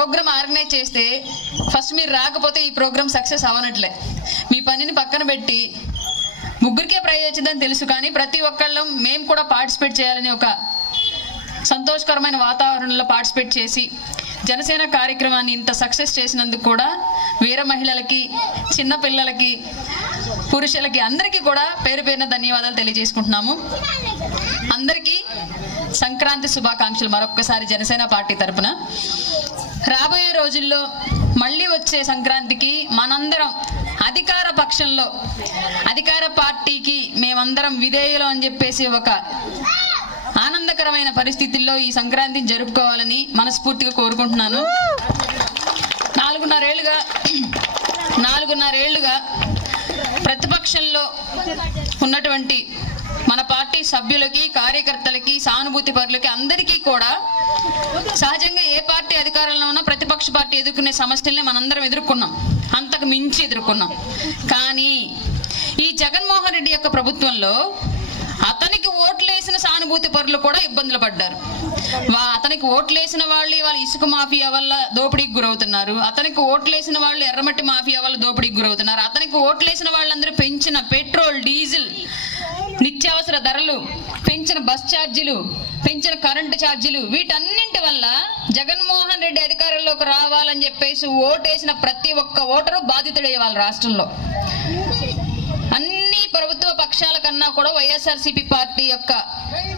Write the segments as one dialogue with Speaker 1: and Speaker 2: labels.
Speaker 1: Programme organise చేస్తే first మీరు రాకపోతే ఈ ప్రోగ్రామ్ సక్సెస్ అవ్వనట్లే. మీ పనిని పక్కన పెట్టి ముగ్గురికే ప్రైజ్ వచ్చిందని తెలుసు కానీ ప్రతి ఒక్కళ్ళం మేము కూడా పార్టిసిపేట్ చేయాలని ఒక సంతోషకరమైన వాతావరణంలో పార్టిసిపేట్ చేసి జనసేన కార్యక్రమాన్ని ఇంత సక్సెస్ చేసినందుకు కూడా వీర మహిళలకి చిన్నపిల్లలకి పురుషులకి అందరికీ కూడా పేరు పేరున ధన్యవాదాలు తెలియజేసుకుంటున్నాము. అందరికీ సంక్రాంతి శుభాకాంక్షలు మరొక్కసారి జనసేన పార్టీ తరపున. రాబోయే రోజుల్లో మళ్ళీ వచ్చే సంక్రాంతికి మనందరం అధికార పక్షంలో అధికార పార్టీకి మేమందరం విధేయులు అని చెప్పేసి ఒక ఆనందకరమైన పరిస్థితుల్లో ఈ సంక్రాంతిని జరుపుకోవాలని మనస్ఫూర్తిగా కోరుకుంటున్నాను. నాలుగున్నరేళ్ళుగా నాలుగున్నరేళ్ళుగా ప్రతిపక్షంలో ఉన్నటువంటి మన పార్టీ సభ్యులకి కార్యకర్తలకి సానుభూతి పరులకి అందరికీ కూడా సహజంగా ఏ పార్టీ అధికారంలో ఉన్నా ప్రతిపక్ష పార్టీ ఎదుర్కొనే సమస్యల్ని మనందరం ఎదుర్కొన్నాం. అంతకు మించి ఎదుర్కొన్నాం. కానీ ఈ జగన్మోహన్ రెడ్డి యొక్క ప్రభుత్వంలో అతనికి ఓట్లేసిన సానుభూతి పరులు కూడా ఇబ్బందులు పడ్డారు. వా అతనికి ఓట్లేసిన వాళ్ళు వాళ్ళ ఇసుక మాఫియా వల్ల దోపిడీకి గురవుతున్నారు. అతనికి ఓట్లేసిన వాళ్ళు ఎర్రమట్టి మాఫియా వల్ల దోపిడీకి గురవుతున్నారు. అతనికి ఓట్లేసిన వాళ్ళందరూ పెంచిన పెట్రోల్ డీజిల్ నిత్యావసర ధరలు పెంచిన బస్ ఛార్జీలు పెంచిన కరెంటు ఛార్జీలు వీటన్నింటి వల్ల జగన్మోహన్ రెడ్డి అధికారంలోకి రావాలని చెప్పేసి ఓటేసిన ప్రతి ఒక్క ఓటరు బాధితుడే వాళ్ళ రాష్ట్రంలో. అన్ని ప్రభుత్వ పక్షాల కన్నా కూడా వైఎస్ఆర్సీపీ పార్టీ యొక్క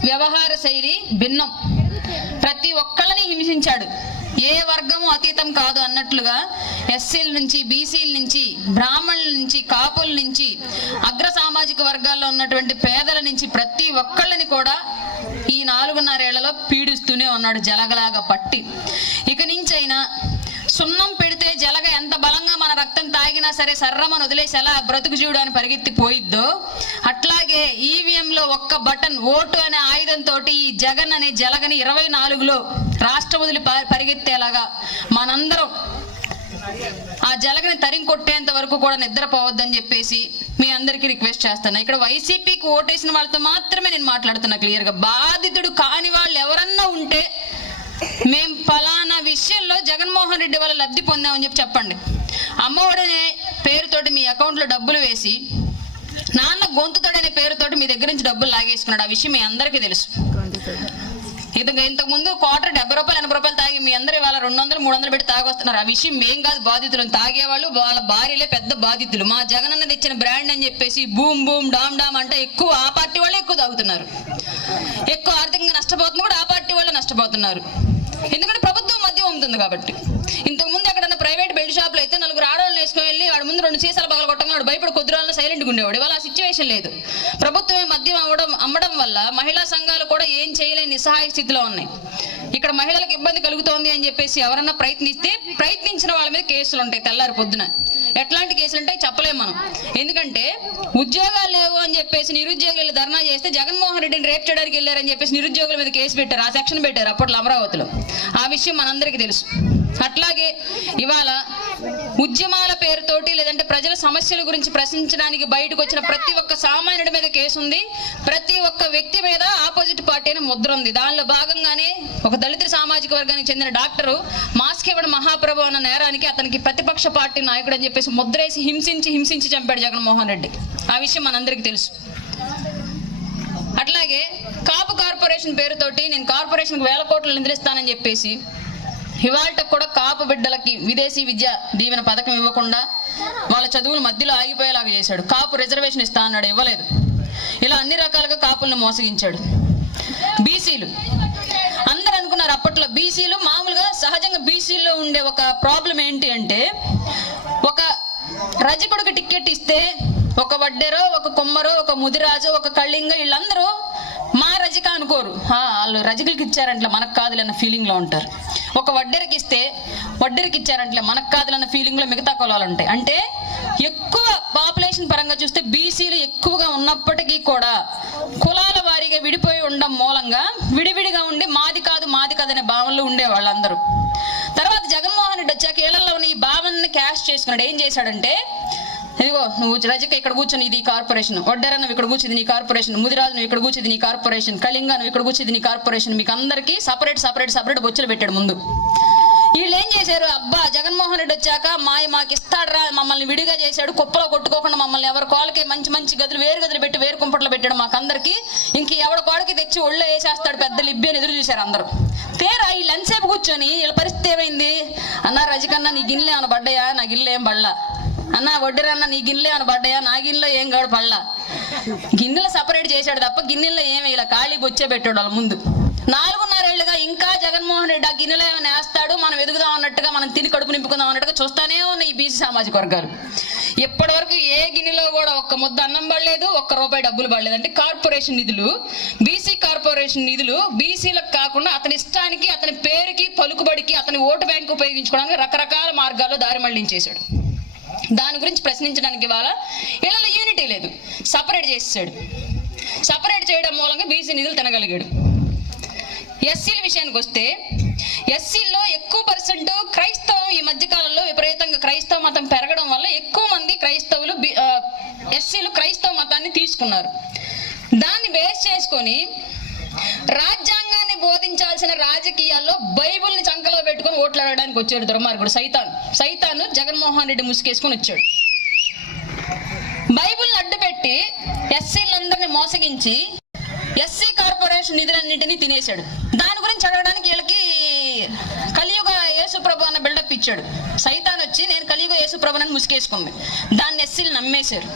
Speaker 1: వ్యవహార శైలి భిన్నం. ప్రతి ఒక్కళ్ళని హింసించాడు. ఏ వర్గము అతీతం కాదు అన్నట్లుగా ఎస్సీల నుంచి బీసీల నుంచి బ్రాహ్మణుల నుంచి కాపుల నుంచి అగ్ర సామాజిక వర్గాల్లో ఉన్నటువంటి పేదల నుంచి ప్రతి ఒక్కళ్ళని కూడా ఈ నాలుగున్నరేళ్ళలో పీడిస్తూనే ఉన్నాడు జలగలాగా పట్టి. ఇక నుంచి అయినా సున్నం పెడితే జలగ ఎంత బలంగా మన రక్తం తాగినా సరే సర్రమని వదిలేసి అలా బ్రతుకు జీవుడు అని పరిగెత్తి పోయిద్దో అట్లాగే ఈవీఎం లో ఒక్క బటన్ ఓటు అనే ఆయుధంతో ఈ జగన్ అనే జలగని ఇరవై నాలుగులో రాష్ట్రం వదిలి పరిగెత్తేలాగా మనందరం ఆ జలగని తరిం కొట్టేంత వరకు కూడా నిద్రపోవద్దని చెప్పేసి మీ అందరికీ రిక్వెస్ట్ చేస్తాను ఇక్కడ వైసీపీకి ఓటేసిన వాళ్ళతో మాత్రమే నేను మాట్లాడుతున్నా క్లియర్గా బాధితుడు కాని వాళ్ళు ఎవరన్నా ఉంటే మేము ఫలానా విషయంలో జగన్మోహన్ రెడ్డి వల్ల లబ్ధి పొందామని చెప్పి చెప్పండి. అమ్మఒడనే పేరుతోటి మీ అకౌంట్లో డబ్బులు వేసి నాన్న గొంతుతోడనే పేరుతోటి మీ దగ్గర నుంచి డబ్బులు లాగేసుకున్నాడు. ఆ విషయం మీ అందరికీ తెలుసు. ఇంతకు ఇంతకు ముందు క్వార్టర్ డెబ్బై రూపాయలు ఎనభై రూపాయలు తాగి మీ అందరూ ఇవాళ రెండు వందలు మూడు వందలు పెట్టి తాగొస్తున్నారు. ఆ విషయం మేం కాదు బాధితులు. తాగేవాళ్ళు వాళ్ళ భార్యలే పెద్ద బాధితులు. మా జగన్ అన్న తెచ్చిన బ్రాండ్ అని చెప్పేసి బూమ్ బూమ్ డామ్ డామ్ అంటే ఎక్కువ ఆ పార్టీ వాళ్ళే ఎక్కువ తాగుతున్నారు. ఎక్కువ ఆర్థికంగా నష్టపోతుంది కూడా ఆ పార్టీ వాళ్ళే నష్టపోతున్నారు. ఎందుకంటే ప్రభుత్వం మద్యం అమ్ముతుంది కాబట్టి. ఇంతకు ముందు ఎక్కడన్నా ప్రైవేట్ బెల్ట్ షాప్లో అయితే నలుగురు ఆడవాళ్ళు వేసుకుని వెళ్ళి వాడి ముందు రెండు సీసాలు పగల కొట్టంగా భయపడి కొద్దిరాలను సైలెంట్గా ఉండేవాడు. ఇవాళ ఆ సిచ్యువేషన్ లేదు. ప్రభుత్వమే మద్యం అమ్మడం అమ్మడం వల్ల మహిళా సంఘాలు కూడా ఏం చేయలేని నిస్సహాయ స్థితిలో ఉన్నాయి. ఇక్కడ మహిళలకు ఇబ్బంది కలుగుతోంది అని చెప్పేసి ఎవరన్నా ప్రయత్నిస్తే ప్రయత్నించిన వాళ్ళ మీద కేసులు ఉంటాయి తెల్లారి పొద్దున. ఎట్లాంటి కేసులు ఉంటాయి చెప్పలేము మనం. ఎందుకంటే ఉద్యోగాలు లేవు అని చెప్పేసి నిరుద్యోగులు ధర్నా చేస్తే జగన్మోహన్ రెడ్డిని రేపు చేయడానికి వెళ్ళారని చెప్పేసి నిరుద్యోగుల మీద కేసు పెట్టారు. ఆ సెక్షన్ పెట్టారు అప్పట్లో అమరావతిలో. ఆ విషయం మనందరికీ తెలుసు. అట్లాగే ఇవాళ ఉద్యమాల పేరుతోటి లేదంటే ప్రజల సమస్యల గురించి ప్రశ్నించడానికి బయటకు వచ్చిన ప్రతి ఒక్క సామాన్యుడి మీద కేసు ఉంది. ప్రతి ఒక్క వ్యక్తి మీద ఆపోజిట్ పార్టీ అని ముద్ర ఉంది. దానిలో భాగంగానే ఒక దళిత సామాజిక వర్గానికి చెందిన డాక్టరు మాస్క్ ఇవ్వడం మహాప్రభు అన్న నేరానికి అతనికి ప్రతిపక్ష పార్టీ నాయకుడు అని చెప్పేసి ముద్రేసి హింసించి హింసించి చంపాడు జగన్మోహన్ రెడ్డి. ఆ విషయం మనందరికీ తెలుసు. అట్లాగే కాపు కార్పొరేషన్ పేరుతోటి నేను కార్పొరేషన్కి వేల కోట్లు నిద్రిస్తానని చెప్పేసి ఇవాళ కూడా కాపు బిడ్డలకి విదేశీ విద్య దీవెన పథకం ఇవ్వకుండా వాళ్ళ చదువులు మధ్యలో ఆగిపోయేలాగా చేశాడు. కాపు రిజర్వేషన్ ఇస్తా అన్నాడు ఇవ్వలేదు. ఇలా అన్ని రకాలుగా కాపుల్ని మోసగించాడు. బీసీలు. అందరూ అనుకున్నారు అప్పట్లో బీసీలు మామూలుగా సహజంగా బీసీలో ఉండే ఒక ప్రాబ్లం ఏంటి అంటే ఒక రజకుడికి టికెట్ ఇస్తే ఒక వడ్డెరో ఒక కొమ్మరో ఒక ముదిరాజు ఒక కళింగ వీళ్ళందరూ రజిక అనుకోరు. వాళ్ళు రజకులకి ఇచ్చారంటే మనకు కాదులన్న ఫీలింగ్లో ఉంటారు. ఒక వడ్డెరకి ఇస్తే వడ్డెరకి ఇచ్చారంటే మనకు కాదులన్న ఫీలింగ్లో మిగతా కులాలు ఉంటాయి. అంటే ఎక్కువ పాపులేషన్ పరంగా చూస్తే బీసీలు ఎక్కువగా ఉన్నప్పటికీ కూడా కులాల వారీగా విడిపోయి ఉండడం మూలంగా విడివిడిగా ఉండి మాది కాదు మాది కాదు అనే ఉండే వాళ్ళందరూ తర్వాత వచ్చాక ఏళ్ళలో ఉన్న ఈ భావనని క్యాష్ చేసుకున్నాడు. ఏం చేశాడంటే ఇదిగో నువ్వు రజక ఇక్కడ కూర్చొని ఇది కార్పొరేషన్ ఒడ్డర నువ్వు ఇక్కడ కూర్చుంది నీ కార్పొరేషన్ ముదిరాజు నువ్వు ఇక్కడ కూర్చుంది నీ కార్పొరేషన్ కళింగ నువ్వు ఇక్కడ కూర్చుంది నీ కార్పొరేషన్ మీకు అందరికీ సపరేట్ సపరేట్ సపరేట్ బొచ్చులు పెట్టాడు ముందు. వీళ్ళు ఏం చేశారు? అబ్బా జగన్మోహన్ రెడ్డి వచ్చాక మా మాకు ఇస్తాడరా మమ్మల్ని విడిగా చేశాడు కుప్పలో కొట్టుకోకుండా మమ్మల్ని ఎవరి కోళ్ళకి మంచి మంచి గదులు వేరు గదులు పెట్టి వేరు కుంపట్లో పెట్టాడు మాకందరికి. ఇంక ఎవడి కోడకి తెచ్చి ఒళ్ళో వేసేస్తాడు పెద్ద లిబ్బి అని ఎదురు చూశారు అందరూ. తీరా వీళ్ళు ఎంతసేపు కూర్చొని వీళ్ళ పరిస్థితి ఏమైంది? అన్న రజకన్న నీ గిన్నెలు ఏమైనా పడ్డాయా? నా గిన్నెలు ఏం పడలా. అన్న వడ్డీరన్న నీ గిన్నెలు ఏమైనా పడ్డాయా? నా గిన్నెలో ఏం కాడు గిన్నెలు సపరేట్ చేశాడు తప్ప గిన్నెల్లో ఏమి ఇలా ఖాళీ బొచ్చే పెట్టాడు వాళ్ళ ముందు. నాలుగున్నరేళ్ళుగా ఇంకా జగన్మోహన్ రెడ్డి ఆ గిన్నెలో ఏమైనా వేస్తాడు? మనం ఎదుగుదాం అన్నట్టుగా మనం తిని కడుపు నింపుకుందాం అన్నట్టుగా చూస్తానే ఉన్నాయి ఈ బీసీ సామాజిక వర్గాలు. ఇప్పటి వరకు ఏ గిన్నెలో కూడా ఒక్క ముద్ద అన్నం పడలేదు ఒక్క రూపాయి డబ్బులు పడలేదు. అంటే కార్పొరేషన్ నిధులు బీసీ కార్పొరేషన్ నిధులు బీసీలకు కాకుండా అతని ఇష్టానికి అతని పేరుకి పలుకుబడికి అతని ఓటు బ్యాంక్ ఉపయోగించుకోవడానికి రకరకాల మార్గాల్లో దారి మళ్ళించేశాడు. దాని గురించి ప్రశ్నించడానికి ఇవాళ ఇళ్ళలో యూనిటీ లేదు. సపరేట్ చేసేసాడు. సపరేట్ చేయడం మూలంగా బీసీ నిధులు తినగలిగాడు. ఎస్సీల విషయానికి వస్తే ఎస్సీల్లో ఎక్కువ పర్సెంట్ క్రైస్తవం ఈ మధ్యకాలంలో విపరీతంగా క్రైస్తవ మతం పెరగడం వల్ల ఎక్కువ మంది క్రైస్తవులు ఎస్సీలు క్రైస్తవ మతాన్ని తీసుకున్నారు. దాన్ని బేస్ చేసుకొని రాజ్యాంగాన్ని బోధించాల్సిన రాజకీయాల్లో బైబిల్ని చంకలో పెట్టుకొని ఓట్లాడడానికి వచ్చాడు దుర్మార్గుడు సైతాన్. సైతాను జగన్మోహన్ రెడ్డి ముసుకేసుకొని వచ్చాడు. బైబిల్ని అడ్డుపెట్టి ఎస్సీలందరినీ మోసగించి ఎస్సీ కార్పొరేషన్ నిధులన్నింటినీ తినేశాడు. దాని గురించి అడగడానికి వీళ్ళకి కలియుగ యేసుప్రభు అన్న బిల్డప్ ఇచ్చాడు. సైతాన్ వచ్చి నేను కలియుగ యేసుప్రభునని ముసుకేసుకుంది దాన్ని ఎస్సీలు నమ్మేశారు.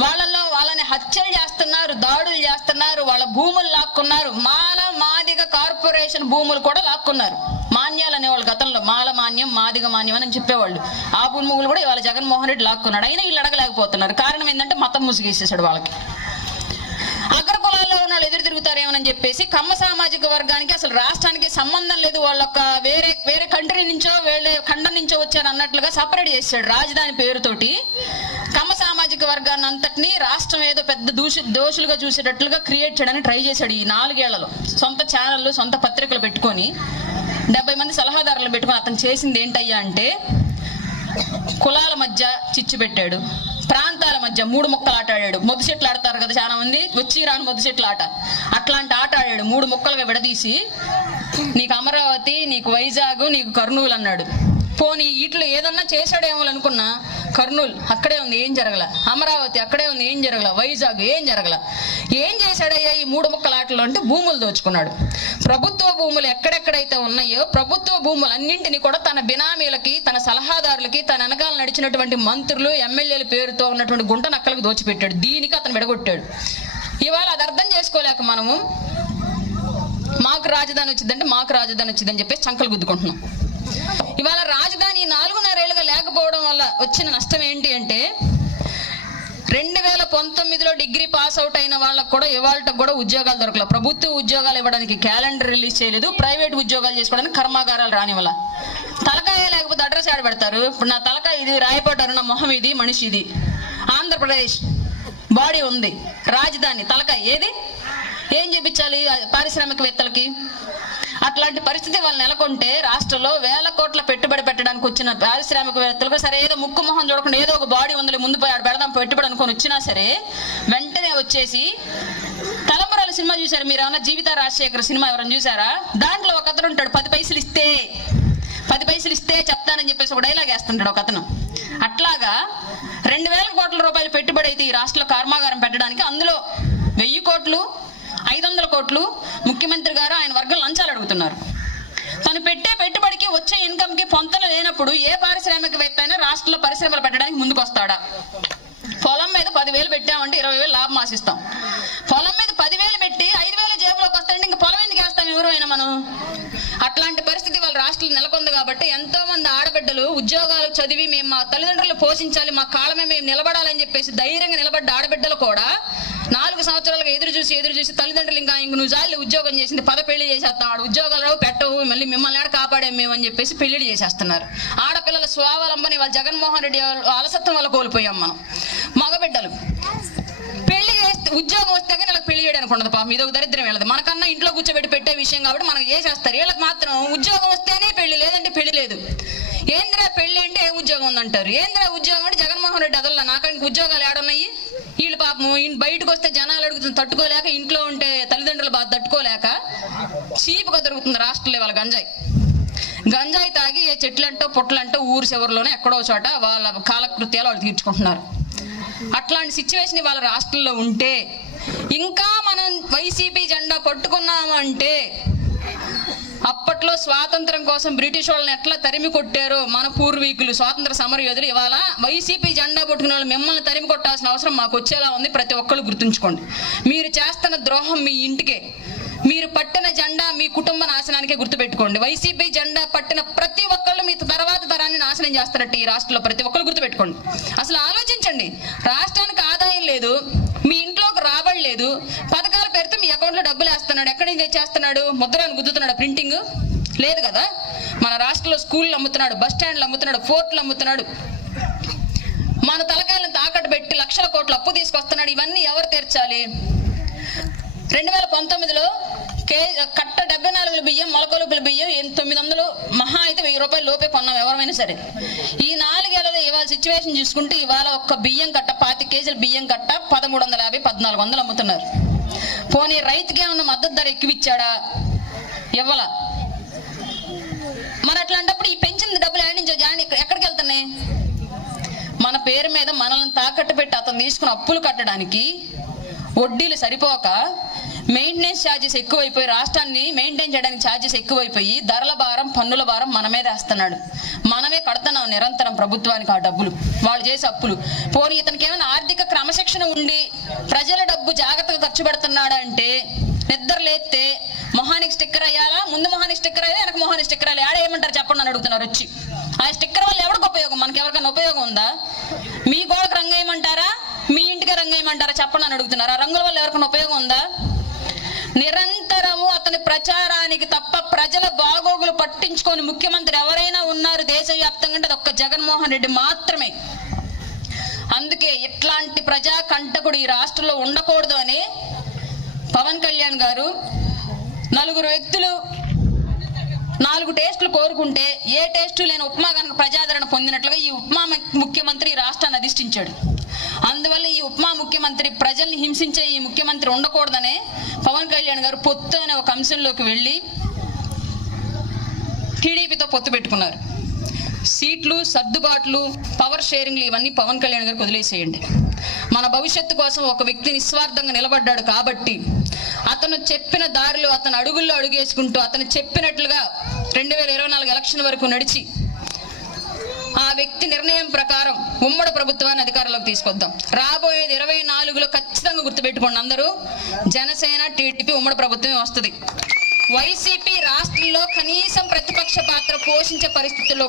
Speaker 1: వాళ్ళల్లో వాళ్ళని హత్యలు చేస్తున్నారు దాడులు చేస్తున్నారు వాళ్ళ భూములు లాక్కున్నారు మాల మాదిగ కార్పొరేషన్ భూములు కూడా లాక్కున్నారు. మాన్యాలు అనేవాళ్ళు గతంలో మాల మాన్యం మాదిగ మాన్యం అని చెప్పేవాళ్ళు. ఆ భూములు కూడా ఇవాళ జగన్మోహన్ రెడ్డి లాక్కున్నాడు. అయినా వీళ్ళు అడగలేకపోతున్నారు. కారణం ఏంటంటే మతం ముసుగేసేసాడు వాళ్ళకి. ఉన్న చెప్పేసి కమ్మ సామాజిక వర్గానికి అసలు రాష్ట్రానికి సంబంధం లేదు. వాళ్ళొక్క వేరే వేరే కంట్రీ నుంచో వేరే ఖండం నుంచో వచ్చారు అన్నట్లుగా సపరేట్ చేశాడు రాజధాని పేరుతోటి. కమ్మ సామాజిక వర్గాన్ని అంతటిని రాష్ట్రం ఏదో పెద్ద దూషి దోషులుగా చూసేటట్లుగా క్రియేట్ చేయడానికి ట్రై చేశాడు ఈ నాలుగేళ్ళలో. సొంత ఛానళ్ళు సొంత పత్రికలు పెట్టుకొని డెబ్బై మంది సలహాదారులు పెట్టుకొని అతను చేసింది ఏంటయ్యా అంటే కులాల మధ్య చిచ్చు పెట్టాడు. ప్రాంతాల మధ్య మూడు ముక్కలు ఆట ఆడాడు. మొద్దు చెట్లు ఆడతారు కదా చాలా మంది వచ్చి రాని మొద్దు చెట్లు ఆట. అట్లాంటి ఆట ఆడాడు. మూడు ముక్కలుగా విడదీసి నీకు అమరావతి నీకు వైజాగ్ నీకు కర్నూలు అన్నాడు. పోనీ వీటిలో ఏదన్నా చేశాడేమో అనుకున్నా కర్నూలు అక్కడే ఉంది ఏం జరగల. అమరావతి అక్కడే ఉంది ఏం జరగల. వైజాగ్ ఏం జరగల. ఏం చేశాడయ్యా ఈ మూడు ముక్కల ఆటలు అంటే భూములు దోచుకున్నాడు. ప్రభుత్వ భూములు ఎక్కడెక్కడైతే ఉన్నాయో ప్రభుత్వ భూములు అన్నింటినీ కూడా తన బినామీలకి తన సలహాదారులకి తన వెనకాల నడిచినటువంటి మంత్రులు ఎమ్మెల్యేల పేరుతో ఉన్నటువంటి గుంట నక్కలకు దోచిపెట్టాడు. దీనికి అతను విడగొట్టాడు. ఇవాళ అది అర్థం చేసుకోలేక మనము మాకు రాజధాని వచ్చిందంటే మాకు రాజధాని వచ్చిందని చెప్పేసి చంకలు గుద్దుకుంటున్నాం. ఇవాళ రాజధాని ఈ నాలుగున్నరేళ్ళుగా లేకపోవడం వల్ల వచ్చిన నష్టం ఏంటి అంటే రెండు వేల పంతొమ్మిదిలో డిగ్రీ పాస్ అవుట్ అయిన వాళ్ళకు కూడా ఇవాళ కూడా ఉద్యోగాలు దొరకలేదు ప్రభుత్వ ఉద్యోగాలు ఇవ్వడానికి క్యాలెండర్ రిలీజ్ చేయలేదు ప్రైవేట్ ఉద్యోగాలు చేసుకోవడానికి కర్మాగారాలు రానివల్ల తలకాయ లేకపోతే అడ్రస్ ఆడ పెడతారు? ఇప్పుడు నా తలకాయ ఇది రాయపడ్డారు నా మొహం ఇది మనిషి ఇది. ఆంధ్రప్రదేశ్ బాడీ ఉంది రాజధాని తలకాయ ఏది? ఏం చూపించాలి పారిశ్రామికవేత్తలకి? అట్లాంటి పరిస్థితి వాళ్ళు నెలకొంటే రాష్ట్రంలో వేల కోట్ల పెట్టుబడి పెట్టడానికి వచ్చిన పారిశ్రామికవేత్తలకు సరే ఏదో ముక్కు మొహం చూడకుండా ఏదో ఒక బాడీ ఉందిలే ముందు పోయి ఆడ పెడదాం పెట్టుబడి అనుకొని వచ్చినా సరే వెంటనే వచ్చేసి తలంబరాల సినిమా చూసారు మీరు ఏమన్నా జీవిత రాజశేఖర్ సినిమా ఎవరైనా చూసారా దాంట్లో ఒక అతను ఉంటాడు పది పైసలు ఇస్తే పది పైసలు ఇస్తే చెప్తానని చెప్పేసి ఒక డైలాగ్ వేస్తుంటాడు ఒక అతను. అట్లాగా రెండు వేల కోట్ల రూపాయలు పెట్టుబడి అయితే ఈ రాష్ట్రంలో కర్మాగారం పెట్టడానికి అందులో వెయ్యి కోట్లు ఐదు వందల కోట్లు ముఖ్యమంత్రి గారు ఆయన వర్గం లంచాలు అడుగుతున్నారు. తను పెట్టే పెట్టుబడికి వచ్చే ఇన్కమ్కి పొంతన లేనప్పుడు ఏ పారిశ్రామికవేత్త అయినా రాష్ట్రంలో పరిశ్రమలు పెట్టడానికి ముందుకు వస్తాడా పొలం మీద పదివేలు పెట్టామంటే ఇరవై వేలు లాభం ఆశిస్తాం. పొలం మీద పదివేలు పెట్టి ఐదు వేలు జేబులోకి వస్తాయంటే ఇంకా పొలం ఎందుకు వేస్తాం ఎవరైనా మనం? అట్లాంటి పరిస్థితి వాళ్ళ రాష్ట్రంలో నెలకొంది కాబట్టి ఎంతో మంది ఆడబిడ్డలు ఉద్యోగాలు చదివి మేము మా తల్లిదండ్రులు పోషించాలి మా కాళ్ళమే మేము నిలబడాలని చెప్పేసి ధైర్యంగా నిలబడ్డ ఆడబిడ్డలు కూడా నాలుగు సంవత్సరాలుగా ఎదురు చూసి ఎదురు చూసి తల్లిదండ్రులు ఇంకా ఇంక నువ్వు జాలి ఉద్యోగం చేసింది పద పెళ్ళి చేసేస్తాం ఆడ ఉద్యోగాలు రావు పెట్టవు మళ్ళీ మిమ్మల్ని ఆడ కాపాడాం మేము అని చెప్పేసి పెళ్ళిడి చేసేస్తున్నారు. ఆడపిల్లల స్వావలంబని వాళ్ళ జగన్మోహన్ రెడ్డి అలసత్వం వల్ల కోల్పోయాం మనం. మగబిడ్డలు. పెళ్ళి చేస్తే ఉద్యోగం వస్తే కానీ వాళ్ళకి పెళ్ళి చేయడానికి ఉండదు పాపం. ఇది ఒక దరిద్రం వెళ్ళదు. మనకన్నా ఇంట్లో కూర్చోబెట్టి పెట్టే విషయం కాబట్టి మనకు చేసేస్తారు. వీళ్ళకి మాత్రం ఉద్యోగం వస్తేనే పెళ్ళి లేదంటే పెళ్ళి లేదు. ఏంద్రా పెళ్ళి అంటే ఏ ఉద్యోగం ఉందంటారు? ఏంద్రా ఉద్యోగం అంటే జగన్మోహన్ రెడ్డి అదల్లా? నాకంటే ఉద్యోగాలు ఏడున్నాయి వీళ్ళు పాపం ఇన్- బయటకు వస్తే జనాలు అడుగుతుంది తట్టుకోలేక ఇంట్లో ఉంటే తల్లిదండ్రులు బాధ తట్టుకోలేక చీపుగా దొరుకుతుంది రాష్ట్రంలో వాళ్ళ గంజాయి. గంజాయి తాగి చెట్లంటో పుట్లంటో ఊరు చివరిలోనే ఎక్కడో చోట వాళ్ళ కాలకృత్యాలు వాళ్ళు తీర్చుకుంటున్నారు. అట్లాంటి సిచ్యువేషన్ వాళ్ళ రాష్ట్రంలో ఉంటే ఇంకా మనం వైసీపీ జెండా పట్టుకున్నామంటే అప్పట్లో స్వాతంత్రం కోసం బ్రిటిష్ వాళ్ళని ఎట్లా తరిమి కొట్టారో మన పూర్వీకులు స్వాతంత్ర సమర యోధులు ఇవాళ వైసీపీ జెండా పట్టుకునే వాళ్ళు మిమ్మల్ని తరిమి కొట్టాల్సిన అవసరం మాకు వచ్చేలా ఉంది. ప్రతి ఒక్కళ్ళు గుర్తుంచుకోండి. మీరు చేస్తున్న ద్రోహం మీ ఇంటికే. మీరు పట్టిన జెండా మీ కుటుంబ నాశనానికే గుర్తుపెట్టుకోండి. వైసీపీ జెండా పట్టిన ప్రతి ఒక్కళ్ళు మీ తర్వాత తరాన్ని నాశనం చేస్తారట ఈ రాష్ట్రంలో. ప్రతి ఒక్కళ్ళు గుర్తుపెట్టుకోండి. అసలు ఆలోచించండి. రాష్ట్రానికి ఆదాయం లేదు. మీ ఇంట్లోకి రాబడి లేదు. పథకాల అకౌంట్లో డబ్బులు వేస్తున్నాడు ఎక్కడి నుంచి తెచ్చేస్తున్నాడు? ముద్రను గుద్దుతున్నాడు ప్రింటింగ్ లేదు కదా? మన రాష్ట్రంలో స్కూళ్ళు అమ్ముతున్నాడు బస్ స్టాండ్లు అమ్ముతున్నాడు ఫోర్ట్లు అమ్ముతున్నాడు. మన తలకాయలను తాకట్టు పెట్టి లక్షల కోట్లు అప్పు తీసుకొస్తున్నాడు. ఇవన్నీ ఎవరు తీర్చాలి? రెండు వేల పంతొమ్మిదిలో కట్ట డెబ్బై నాలుగు బియ్యం మొలకొలుపుల బియ్యం తొమ్మిది వందలు మహా అయితే వెయ్యి రూపాయలు లోపే కొన్నాం ఎవరైనా సరే. ఈ నాలుగేళ్ళలో ఇవాళ సిచ్యువేషన్ చూసుకుంటే ఇవాళ ఒక్క బియ్యం కట్ట పాతి కేజీల బియ్యం కట్ట పదమూడు వందల యాభై పద్నాలుగు వందలు అమ్ముతున్నారు. పోనీ రైతుకి ఏమన్నా మద్దతు ధర ఎక్కువిచ్చాడా? ఇవ్వాల. మరి అట్లాంటప్పుడు ఈ పెంచిన డబ్బులు ఏడ నుంచో జాని ఎక్కడికి వెళ్తున్నాయి? మన పేరు మీద మనల్ని తాకట్టు పెట్టి అతను తీసుకున్న అప్పులు కట్టడానికి వడ్డీలు సరిపోక మెయింటెనెన్స్ ఛార్జెస్ ఎక్కువైపోయి రాష్ట్రాన్ని మెయింటైన్ చేయడానికి ఛార్జెస్ ఎక్కువైపోయి ధరల భారం పన్నుల భారం మన మీద వేస్తున్నాడు. మనమే కడుతున్నాం నిరంతరం ప్రభుత్వానికి ఆ డబ్బులు వాళ్ళు చేసే అప్పులు. పోనీ ఇతనికి ఏమైనా ఆర్థిక క్రమశిక్షణ ఉండి ప్రజల డబ్బు జాగ్రత్తగా ఖర్చు పెడుతున్నాడంటే నిద్ర లేస్తే మొహానికి స్టిక్కర్ అయ్యాలా ముందు మొహానికి స్టిక్కర్ అయ్యా వెనక మొహానికి స్టిక్కర్ అయ్యాలి ఆడ ఏమంటారు చెప్పండి అని అడుగుతున్నారు వచ్చి. ఆ స్టిక్కర్ వల్ల ఎవరికి ఉపయోగం? మనకి ఎవరికైనా ఉపయోగం ఉందా? మీ గోడకు రంగు వేయమంటారా? మీ ఇంటికి రంగు వేయమంటారా? చెప్పండి అని అడుగుతున్నారు. ఆ రంగుల వల్ల ఎవరికైనా ఉపయోగం ఉందా? నిరంతరము అతని ప్రచారానికి తప్ప ప్రజల బాగోగులు పట్టించుకొని ముఖ్యమంత్రి ఎవరైనా ఉన్నారు దేశవ్యాప్తంగా అంటే ఒక్క జగన్మోహన్ రెడ్డి మాత్రమే. అందుకే ఇట్లాంటి ప్రజా కంటకుడు ఈ రాష్ట్రంలో ఉండకూడదు అని పవన్ కళ్యాణ్ గారు నలుగురు వ్యక్తులు నాలుగు టేస్టులు కోరుకుంటే ఏ టేస్టు లేని ఉప్మా కనుక ప్రజాదరణ పొందినట్లుగా ఈ ఉప్మా ముఖ్యమంత్రి ఈ రాష్ట్రాన్ని అధిష్ఠించాడు. అందువల్ల ఈ ఉప్మా ముఖ్యమంత్రి ప్రజల్ని హింసించే ఈ ముఖ్యమంత్రి ఉండకూడదనే పొత్తు వెళ్ళి టీడీపీతో పొత్తు పెట్టుకున్నారు. సీట్లు సర్దుబాట్లు పవర్ షేరింగ్లు ఇవన్నీ పవన్ కళ్యాణ్ గారికి వదిలేసేయండి. మన భవిష్యత్తు కోసం ఒక వ్యక్తి నిస్వార్థంగా నిలబడ్డాడు కాబట్టి అతను చెప్పిన దారిలో అతను అడుగుల్లో అడుగేసుకుంటూ అతను చెప్పినట్లుగా రెండు వేల ఇరవై నాలుగు ఎలక్షన్ వరకు నడిచి ఆ వ్యక్తి నిర్ణయం ప్రకారం ఉమ్మడి ప్రభుత్వాన్ని అధికారంలోకి తీసుకొద్దాం. రాబోయేది ఇరవై నాలుగులో ఖచ్చితంగా గుర్తుపెట్టుకోండి అందరూ. జనసేన టీడీపీ ఉమ్మడి ప్రభుత్వమే వస్తుంది. వైసీపీ రాష్ట్రంలో కనీసం ప్రతిపక్ష పాత్ర పోషించే పరిస్థితుల్లో